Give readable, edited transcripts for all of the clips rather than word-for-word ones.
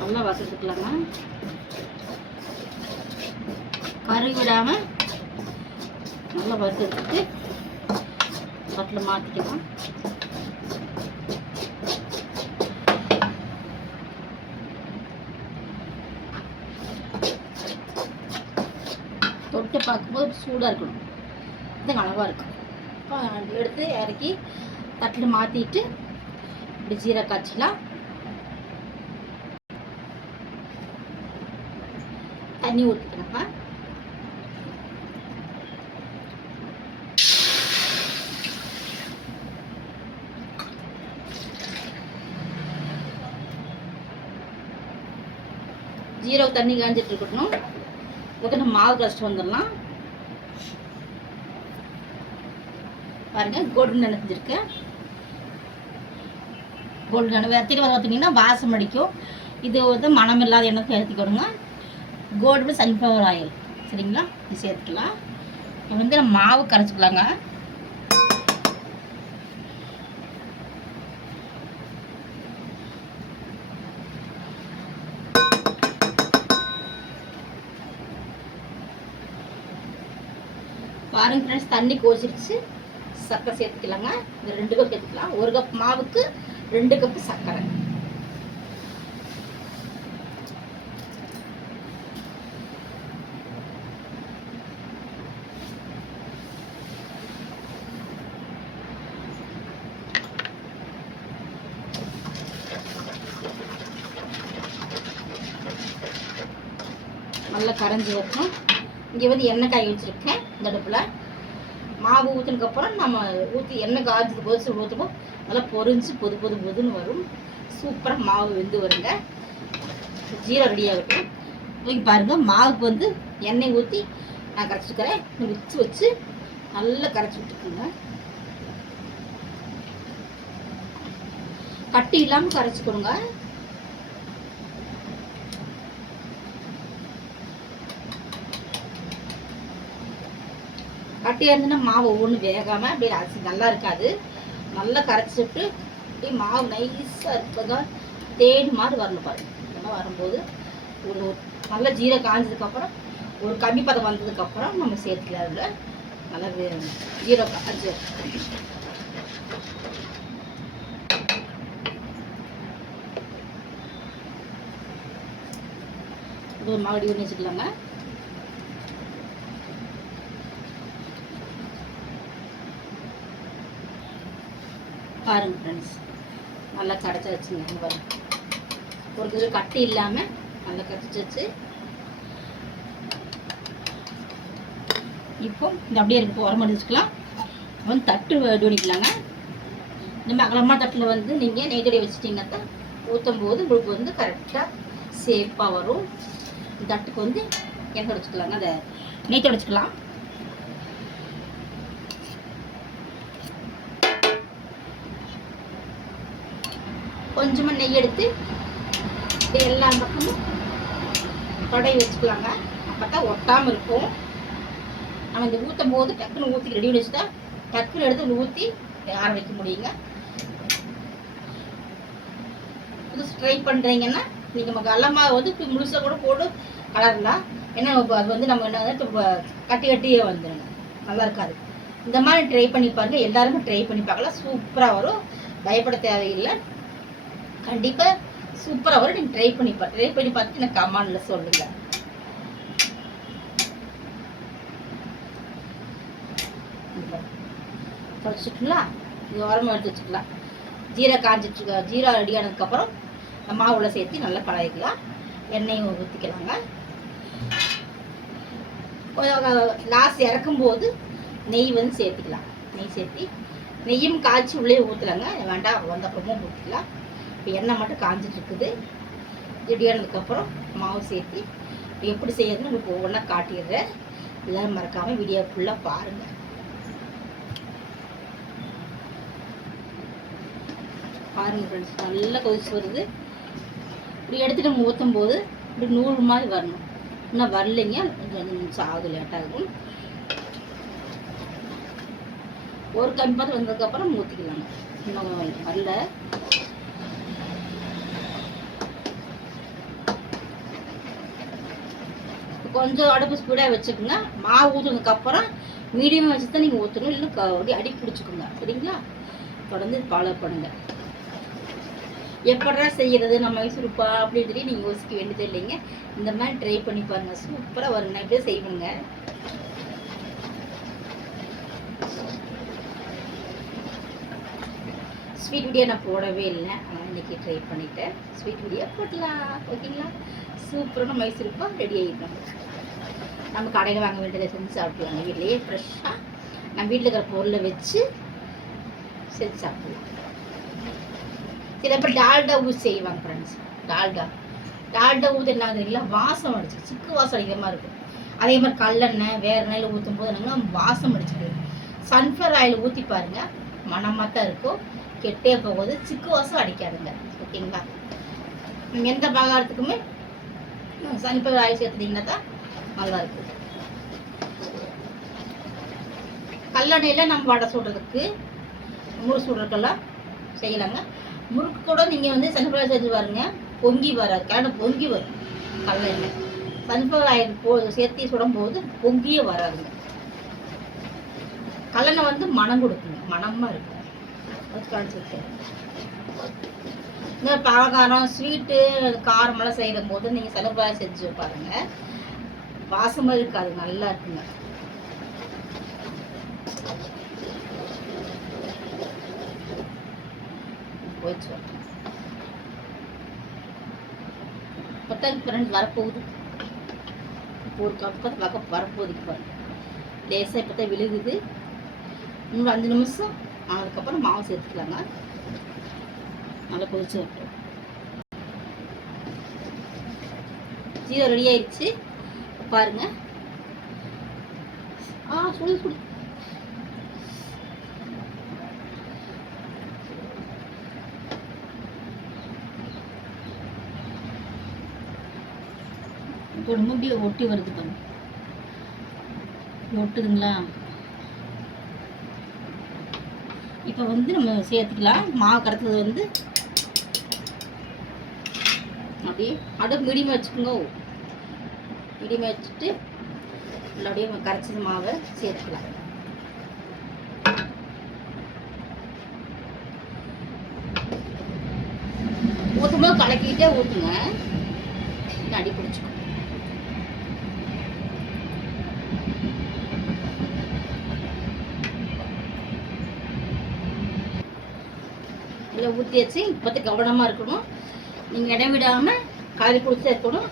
நல்லா வசத்துக்கலாங்க. கறி விடாமல் நல்லா வறுத்துட்டு தட்டில் மாற்றிக்கலாம். தொட்டு பார்க்கும்போது சூடாக இருக்கணும், இது அளவாக இருக்கும். இப்போ எடுத்து இறக்கி தட்டில் மாற்றிட்டு இப்படி ஜீரக காய்ச்சலாம். தண்ணி ஊற்றிக்கணுங்க. ஜீரக தண்ணி காஞ்சிட்டு இருக்கணும். இதுக்கு நம்ம மாவு கரைச்சிட்டு வந்துடலாம். பாருங்க, கோல்டன் நினைச்சிருக்கேன். கோல்டன் வெத்திட்டு பார்த்தீங்கன்னா வாசம் அடிக்கும். இது வந்து மனம் இல்லாத எண்ணெய் சேர்த்துக்கணுங்க. கோல்டு சன்ஃப்ளவர் ஆயில், சரிங்களா? இது சேர்த்துக்கலாம். இப்போ வந்து நம்ம மாவு கரைச்சிக்கலாங்க. பாருங்க ஃப்ரெண்ட்ஸ், தண்ணி கோச்சிருச்சு. சர்க்கரை சேர்த்துக்கலாங்க. இந்த 2 கப் சேர்த்துக்கலாம். 1 கப் மாவுக்கு 2 கப் சர்க்கரை. நல்லா கரைஞ்சி வரணும். இங்கே வந்து எண்ணெய் காய் வச்சுருக்கேன். இந்த அடுப்பில் மாவு ஊற்றினதுக்கப்புறம் நம்ம ஊற்றி எண்ணெய் காய்ச்சது பொரிச்சு ஊற்றும்போது நல்லா பொரிஞ்சு பொதுன்னு வரும். சூப்பராக மாவு வெந்து வருங்க. ஜீரகம் ரெடி ஆகட்டும். இங்கே பாருங்கள், மாவுக்கு வந்து எண்ணெய் ஊற்றி நான் கரைச்சிருக்கிறேன். வச்சு நல்லா கரைச்சி விட்டுருக்குங்க. கட்டி இல்லாமல் கரைச்சிக்கணுங்க. கட்டியாக இருந்துன்னா மாவு ஒவ்வொன்றும் வேகாமல் அப்படியே அரிசி நல்லா இருக்காது. நல்லா கரைச்சிட்டு அப்படியே மாவு நைஸாக இருப்பதா தேன் மாதிரி வரணும். பாருங்க, இதெல்லாம் வரும்போது ஒரு நல்லா ஜீரகம் காய்ஞ்சதுக்கப்புறம் ஒரு கம்மி பதம் வந்ததுக்கப்புறம் நம்ம சேர்த்துக்கலாம். அதில் நல்லா ஜீரகம் காய்ச்சி இது மாவடி ஒன்று வச்சுக்கலாங்க. பாருங்க ஃப்ரெண்ட்ஸ், நல்லா கரைச்சி வச்சுங்க. பாருங்க, ஒரு கிலோ கட்டி இல்லாமல் நல்லா கரைச்சி வச்சு இப்போ இந்த அப்படியே இருக்கு உரமடி வச்சுக்கலாம். வந்து தட்டு பண்ணிக்கலாங்க. நம்ம அகலமாக தட்டில் வந்து நீங்கள் நெய்தடி வச்சுட்டிங்கன்னா ஊற்றும் போது உங்களுக்கு வந்து கரெக்டாக சேஃபாக வரும். இந்த தட்டுக்கு வந்து எண்ணெய் உடைச்சிக்கலாங்க, அதை நெய் தொடச்சிக்கலாம். கொஞ்சமாக நெய் எடுத்து எல்லா பக்கமும் தொடை வச்சுக்கலாங்க. அப்போ தான் ஒட்டாமல் இருக்கும். நம்ம இந்த ஊற்றும் போது டக்குன்னு ஊற்றி ரெடி பண்ணி வச்சுட்டா டக்குன்னு எடுத்து ஊற்றி ஆற வைக்க முடியுங்க. புதுசு ட்ரை பண்ணுறீங்கன்னா நீங்கள் நம்ம கடலமாவு வந்து முழுசாக கூட போட்டு கலரலாம். ஏன்னா அது வந்து நம்ம என்ன கட்டியே வந்துடுங்க, நல்லா இருக்காது. இந்த மாதிரி ட்ரை பண்ணி பாருங்கள். எல்லாருமே ட்ரை பண்ணி பார்க்கலாம், சூப்பராக வரும். பயப்பட தேவையில்லை, கண்டிப்பாக சூப்பராக வரும். நீங்கள் ட்ரை பண்ணி பார்த்துட்டு எனக்கு கமெண்ட்ல சொல்லுங்கள். வச்சுட்டுங்களா, இது உரமாக எடுத்து வச்சுக்கலாம். ஜீரா காஞ்சிட்டு ஜீரா ரெடி ஆனதுக்கப்புறம் மாவுல சேர்த்து நல்லா கலரிக்கலாம். எண்ணெயும் ஊற்றிக்கலாங்க. லாஸ்ட் இறக்கும் போது நெய் வந்து சேர்த்துக்கலாம். நெய் சேர்த்து நெய்யும் காய்ச்சி உள்ளே ஊற்றலாங்க. வேண்டாம் வந்தப்புறமும் ஊற்றிக்கலாம். இப்போ எண்ணெய் மட்டும் காஞ்சிட்டு இருக்குது. ரெடி ஆனதுக்கப்புறம் மாவு சேர்த்து எப்படி செய்யறதுன்னு உங்களுக்கு ஒவ்வொன்றா காட்டிடுறேன். எல்லாரும் மறக்காமல் வீடியோ ஃபுல்லாக பாருங்கள். பாருங்க ஃப்ரெண்ட்ஸ், நல்லா கொதிச்சு வருது. இப்படி எடுத்துட்டு நம்ம ஊற்றும் போது இப்படி நூல் மாதிரி வரணும். இன்னும் வரலைங்க, கொஞ்சம் நிமிஷம் ஆகுது, லேட்டாகும். ஒரு கம்மி பார்த்து வந்ததுக்கப்புறம் ஊற்றிக்கலாங்க. இன்னும் வரல. கொஞ்சம் அடுப்பு ஸ்பீடாக வச்சுக்கோங்க. மாவு ஊற்றுனதுக்கப்புறம் மீடியமாக வச்சு தான் நீங்கள் ஊற்றணும், இல்லைன்னா அப்படியே அடி பிடிச்சிக்கோங்க. சரிங்களா? தொடர்ந்து ஃபாலோ பண்ணுங்கள். எப்படா செய்கிறது நம்ம மைசூர்ப்பா அப்படின்னு சொல்லி நீங்கள் யோசிக்க வேண்டியது இல்லைங்க. இந்த மாதிரி ட்ரை பண்ணி பாருங்கள், சூப்பராக வருங்க. நான் இப்படியே செய்வேங்க. ஸ்வீட் வீடியோ நான் போடவே இல்லை, ஆனால் இன்றைக்கி ட்ரை பண்ணிவிட்டேன். ஸ்வீட் வீடியோ போட்டலாம். ஓகேங்களா? சூப்பரான மைசூர்ப்பா ரெடி ஆகிடும். நம்ம கடையில் வாங்க வேண்டியதை செஞ்சு சாப்பிடலாங்க. வீட்லேயே ஃப்ரெஷ்ஷாக நம்ம வீட்டில் இருக்கிற பொருளை வச்சு செஞ்சு சாப்பிடலாம். சில பேர் டால்டா ஊற்றி செய்வாங்க ஃப்ரெண்ட்ஸ். டால்டா ஊற்றி என்ன இல்லை, வாசம் அடிச்சு சிக்கு வாசம் அடிக்கிற மாதிரி இருக்கும். அதே மாதிரி கல்லெண்ணெய் வேறு எண்ணெயில் ஊற்றும் போது என்னங்கன்னா வாசம் அடிச்சுது. சன்ஃப்ளவர் ஆயில் ஊற்றி பாருங்கள், மனமாக தான் இருக்கும். கெட்டே போகும்போது சிக்கு வாசம் அடிக்காதுங்க. ஓகேங்களா? நீங்கள் எந்த பாகாரத்துக்குமே சன்ஃப்ளவர் ஆயில் சேர்த்துட்டிங்கன்னா தான் நல்லாயிருக்கும். கல்லெண்ணெயில் நம்ம வடை சுடுறதுக்கு முறுக்கு சுடுறதுக்கெல்லாம் செய்யலாங்க. முறுக்கு கூட நீங்கள் வந்து சன்ஃப்ளவர் சேர்த்து பாருங்க, பொங்கி வராது. கேன பொங்கி வரும். கல்லெண்ணெய் சன்ஃப்ளவர் ஆயில் சேர்த்து சுடும் போது பொங்கியே வராதுங்க. கல்லெண்ணெய் வந்து மனம் கொடுக்குங்க, மனமாக இருக்கும். அதுக்கான சேர்த்து இந்த பலகாரம் ஸ்வீட்டு காரமெல்லாம் செய்கிற போது நீங்கள் சன்ஃப்ளவர் செஞ்சு பாருங்க, வாசமாக இருக்காது, நல்லா இருக்குங்க. போயிடுச்சு பத்தாக்கு ஃப்ரெண்ட் வரப்போகுது. இப்போ ஒரு கப் வரப்போகுதுக்கு பாருங்க. லேசாக இப்போ தான் விழுகுது. இன்னும் 5 நிமிஷம் ஆனதுக்கப்புறம் மாவு சேர்த்துக்கலாங்க. நல்லா கொதிச்சு வரட்டும். ஜீரோ ரெடி ஆயிடுச்சு பாருங்க. சுடு சுடு. அப்படியே ஒட்டி வருது பாருங்க. ஒட்டுதுங்களா? இப்போ வந்து நம்ம சேர்த்துக்கலாம். மாவு கரைச்சது வந்து அப்படியே அடுப்பு மீடியமாக வச்சுக்கோங்க. மீடியமாக வச்சுட்டு அப்படியே கரைச்சது மாவை சேர்த்துக்கலாம். ஊற்றும்போது கலக்கிட்டே ஊற்றுங்க, அடி பிடிச்சிக்கும். இல்லை ஊற்றியாச்சு. இப்போது கவனமாக இருக்கணும். நீங்கள் இடம் விடாமல் கலரி பிடிச்சா இருக்கணும்.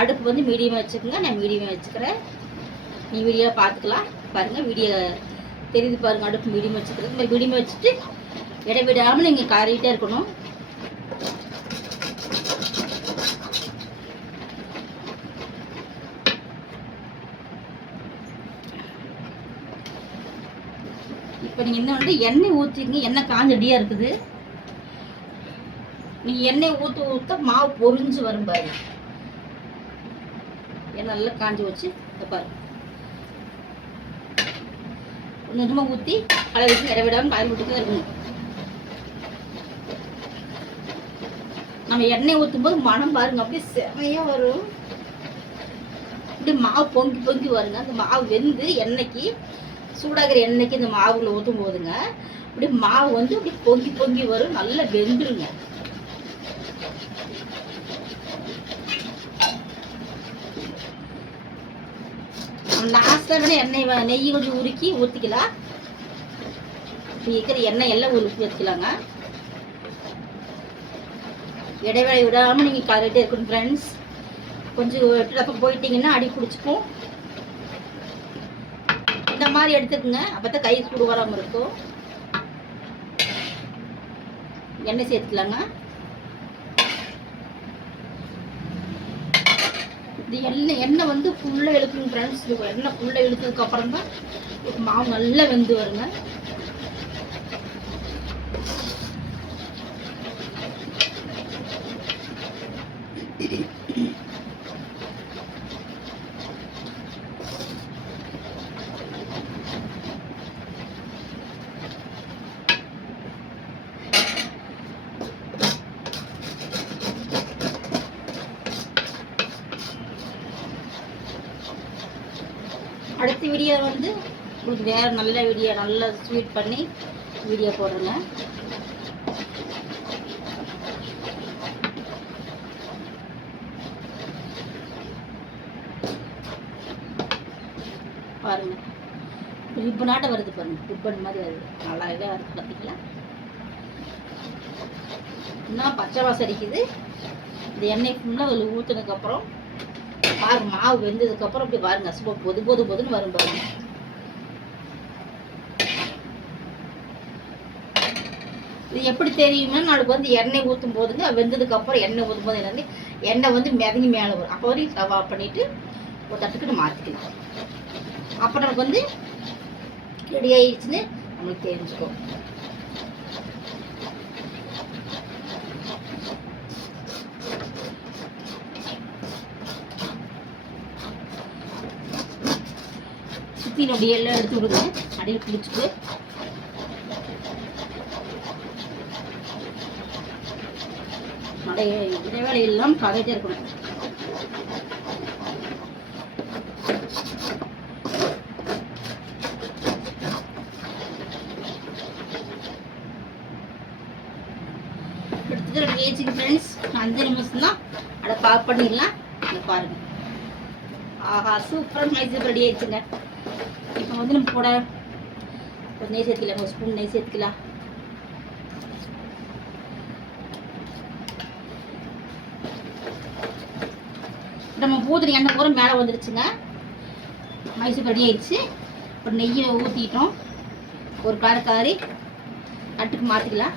அடுப்பு வந்து மீடியமாக வச்சுக்கோங்க. நான் மீடியமாக வச்சுக்கிறேன். நீ வீடியோ பார்த்துக்கலாம். பாருங்கள், வீடியோ தெரியுது பாருங்கள். அடுப்பு மீடியமாக வச்சுக்கிறது. இந்த மாதிரி மீடியமாக வச்சுட்டு இடம் விடாமல் நீங்கள் கலரிகிட்டே இருக்கணும். இப்போ நீங்கள் என்ன வந்து எண்ணெய் ஊற்றிங்க. எண்ணெய் காஞ்சடியாக இருக்குது. நீங்கள் எண்ணெய் ஊற்ற மாவு பொரிஞ்சு வரும் பாரு. எண்ணெய் நல்லா காஞ்சி வச்சு இதை பாரு. கொஞ்சமாக ஊற்றி கலரி வச்சு இடவிடாமல் கலரி விட்டுதான் இருக்கணும். நம்ம எண்ணெய் ஊற்றும் போது மனம் பாருங்க, அப்படியே செமையாக வரும். அப்படியே மாவு பொங்கி பொங்கி வருங்க. அந்த மாவு வெந்து எண்ணெய்க்கு சூடாகிற எண்ணெய்க்கு இந்த மாவுல ஊற்றும் போதுங்க அப்படியே மாவு வந்து அப்படி பொங்கி பொங்கி வரும். நல்லா வெந்துருங்க. லாஸ்ட்டாக எண்ணெய் நெய் கொஞ்சம் உருக்கி ஊற்றிக்கலாம். இருக்கிற எண்ணெய் எல்லாம் உருக்கி வச்சுக்கலாங்க. இடைவேளை விடாமல் நீங்கள் கலரிட்டே இருக்கணும் ஃப்ரெண்ட்ஸ். கொஞ்சம் டப்பம் போயிட்டீங்கன்னா அடி பிடிச்சிக்கும். இந்த மாதிரி எடுத்துக்கோங்க, அப்போ தான் கை சூடு வராமல் இருக்கும். எண்ணெய் சேர்த்துக்கலாங்க. இந்த எண்ணெய் வந்து ஃபுல்லாக இழுக்குங்க ஃப்ரெண்ட்ஸ். எண்ணெய் ஃபுல்லாக இழுத்ததுக்கு அப்புறம் தான் மாவு நல்லா வெந்து வருங்க. அடுத்த வீடியோ வந்து உங்களுக்கு வேறு நல்ல வீடியோ நல்லா ஸ்வீட் பண்ணி வீடியோ போடுறேங்க. பாருங்க ரிப்பனாட்ட வருது பாருங்க, ரிப்பன் மாதிரி வருது, நல்லா இதாக இருக்குது பார்த்தீங்களா. இன்னும் பச்சை வாசம் அடிக்குது. இந்த எண்ணெய் ஃபுல்லாக அதில் ஊற்றுனதுக்கப்புறம் பாருங்க மாவு வெந்ததுக்கப்புறம் இப்படி பாருங்க சும்மா பொது பொதுன்னு வரும் பாருங்க. இது எப்படி தெரியும்னா நாளைக்கு வந்து எண்ணெய் ஊற்றும் போதுங்க வெந்ததுக்கப்புறம் எண்ணெய் ஊற்றும் போது என்னது எண்ணெய் வந்து மிதங்கி மேலே வரும். அப்போ வரையும் ஸ்டவ் ஆஃப் பண்ணிவிட்டு ஒரு தட்டுக்குன்னு மாற்றிக்கலாம். அப்போ நமக்கு வந்து ரெடி ஆயிடுச்சுன்னு நம்மளுக்கு தெரிஞ்சுக்கும். சுற்றி அப்படியே எல்லாம் எடுத்து விடுங்க, அப்படியே பிடிச்சிட்டு இடைவேளை எல்லாம் கதைட்டே இருக்கணும். எடுத்துட்டு ரெடி ஆயிடுச்சுங்க ஃப்ரெண்ட்ஸ். 5 நிமிஷம் தான் அதை பாப் பண்ணிடலாம். இங்கே பாருங்க, ஆஹா சூப்பராக மைசூர் ரெடி ஆயிடுச்சுங்க. இப்போ வந்து நம்ம கூட ஒரு நெய் சேர்த்துக்கலாம், ஒரு ஸ்பூன் நெய் சேர்த்துக்கலாம். நம்ம ஊற்றுன எண்ணெய் பூரா மேலே வந்துடுச்சுங்க. மைசூர் ரெடி ஆயிடுச்சு. இப்போ நெய்யை ஊற்றிட்டோம். ஒரு காரி தட்டுக்கு மாற்றிக்கலாம்.